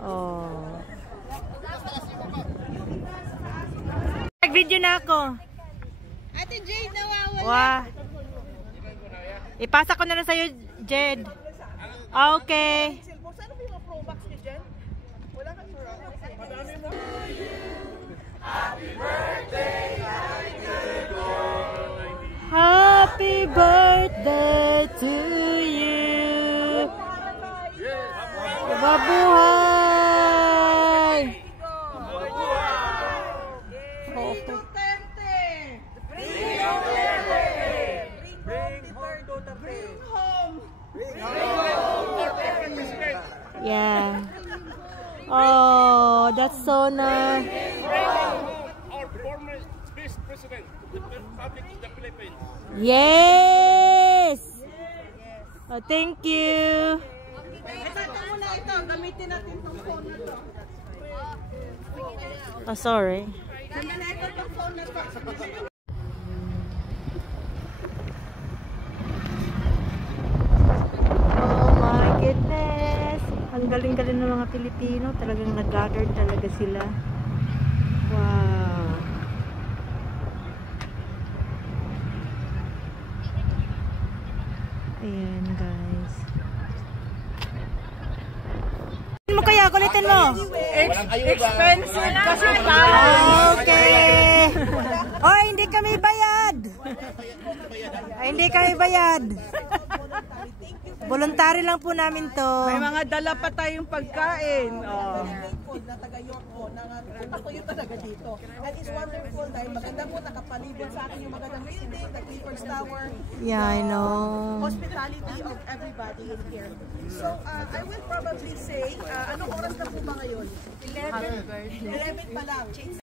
Oh. Nag-video na ako. Ate Jade, nawawala. Wow. Ipasa ko na lang sa'yo, Jade. Okay. Saan ba yung Pro Max niyo dyan? Wala kami Pro Max. Madami mo. Happy birthday, Happy birthday to you. Mabuhay. Yeah. Oh, that's so nice. Our former Vice President of the Republic of the Philippines. Yes. Oh, thank you. Ito muna ito. Gamitin natin itong phone na to. Oh, sorry. Gamitin natin itong phone na to. Goodness! Ang galing-galing ng mga Pilipino. Talagang nag-gather talaga sila. Wow! Ayan, guys. Mo kaya? Kulitin mo! Expensive kasi Okay! Oh, hindi kami bayad! Ay, hindi kami bayad! Voluntary lang po namin to. may mga dala pa tayong pagkain. Oh. Na taga Yorko, punta ko yun talaga dito. And it's wonderful dahil maganda po nakapalibot sa akin yung magandang building, the Clifford's Tower. Yeah, I know. Hospitality of everybody in here. So, I will probably say, anong oras na po ba ngayon? 11 pa lang.